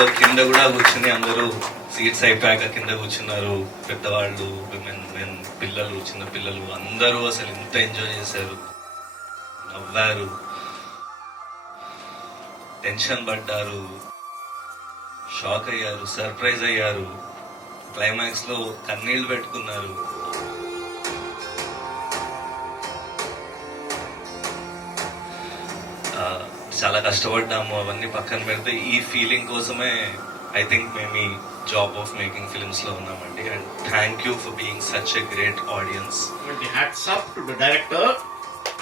థియేటర్లో కింద కూడా కూర్చుని అందరూ సీట్స్ అయిపోయాక కింద కూర్చున్నారు. పెద్దవాళ్ళు, విమెన్, మెన్, పిల్లలు, చిన్న పిల్లలు అందరూ అసలు ఎంత ఎంజాయ్ చేశారు, నవ్వారు, టెన్షన్ పడ్డారు, షాక్ అయ్యారు, సర్ప్రైజ్ అయ్యారు, క్లైమాక్స్ లో కన్నీళ్లు పెట్టుకున్నారు. చాలా కష్టపడ్డాము. అవన్నీ పక్కన పెడితే ఈ ఫీలింగ్ కోసమే ఐ థింక్ మేము ఈ జాబ్ ఆఫ్ మేకింగ్ ఫిల్మ్స్ లో ఉన్నామండి. And thank you for being such a great audience. Hats off to the director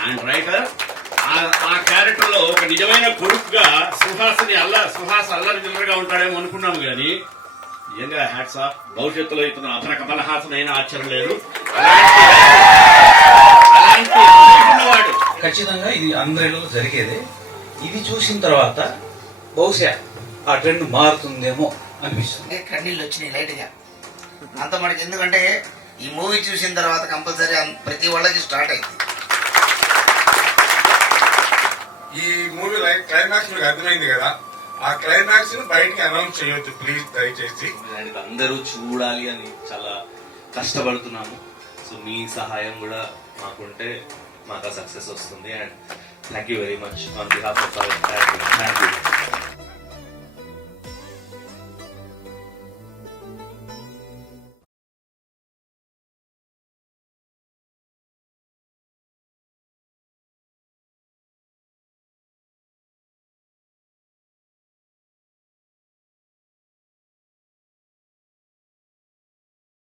and writer. ఆ క్యారెక్టర్ లో ఒక నిజమైన కొడుకుగా సుహాస్ అల్లరి చిల్లరగా ఉంటాడేమో అనుకున్నాము, కానీ నిజంగా హ్యాట్స్ ఆఫ్. భవిష్యత్తులో ఇతను అతను కమలహాసన్ అయినా ఆశ్చర్యం లేదు. అలాంటి ఖచ్చితంగా ఇది అందరిలో జరిగేదే. ఇది చూసిన తర్వాత బహుశా ఆ ట్రెండ్ మారుతుందేమో అనిపిస్తుంది. కన్నీళ్ళు వచ్చినాయి లైట్ గా అంత మనకి. ఎందుకంటే ఈ మూవీ చూసిన తర్వాత కంపల్సరీ ప్రతి వాళ్ళకి స్టార్ట్ అయింది. ఈ మూవీ క్లైమాక్స్ మీకు అర్థమైంది కదా, ఆ క్లైమాక్స్ ని బయటికి అనౌన్స్ చేయొద్దు ప్లీజ్, దయచేసి. అందరూ చూడాలి అని చాలా కష్టపడుతున్నాము. సో మీ సహాయం కూడా మాకుంటే మాకు సక్సెస్ వస్తుంది. And thank you very much on behalf of our thank you.